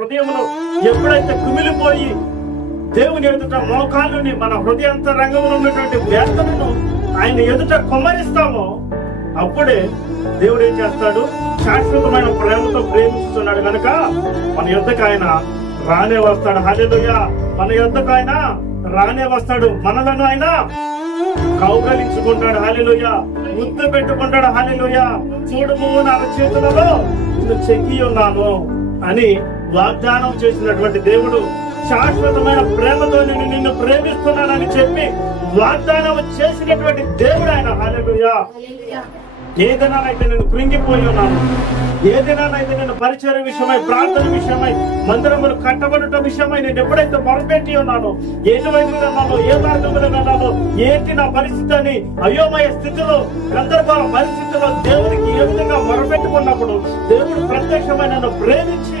హృదయంలో ఎప్పుడైతే కుమిలిపోయి దేవుని ఎదుట మోకాళ్ళని మన హృదయాంతరంగంలో ఉన్నటువంటి వేదనను ఆయన ఎదుట కుమ్మరిస్తామో అప్పుడే దేవుడు ఏం చేస్తాడు? శాశ్వతమైన ప్రేమతో ప్రేమిస్తున్నాడు కనుక మన యుద్ధకు ఆయన రానే వస్తాడు. హల్లెలూయా! మన యుద్ధకు ఆయన రానే వస్తాడు. మనలను ఆయన కౌగలించుకుంటాడు. హల్లెలూయా! ముద్దు పెట్టుకుంటాడు. హల్లెలూయా! చూడము నా చేతులలో నిన్ను చెక్కి ఉన్నాను అని వాగ్దానం చేసినటువంటి దేవుడు, శాశ్వతమైన ప్రేమతో నేను నిన్ను ప్రేమిస్తున్నానని చెప్పి వాగ్దానం చేసినటువంటి దేవుడు ఆయన. హల్లెలూయా! ఏదైనానైతే నేను కృంగిపోయి ఉన్నాను, ఏదైనానైతే నేను పరిచర్య విషయమై, ప్రార్థన విషయమై, మందిరములు కట్టబడట విషయమై నేను ఎప్పుడైతే మొరపెట్టి ఉన్నానో, ఎటువైపు ఉన్నానో, ఏ మార్గంలో ఉన్నానో, ఏంటి నా పరిస్థితి అని అయోమయ స్థితిలో, గందరగోళ పరిస్థితిలో దేవునికి ఏ విధంగా మొరపెట్టుకున్నప్పుడు దేవుడు ప్రత్యక్షమైన నన్ను ప్రేమించి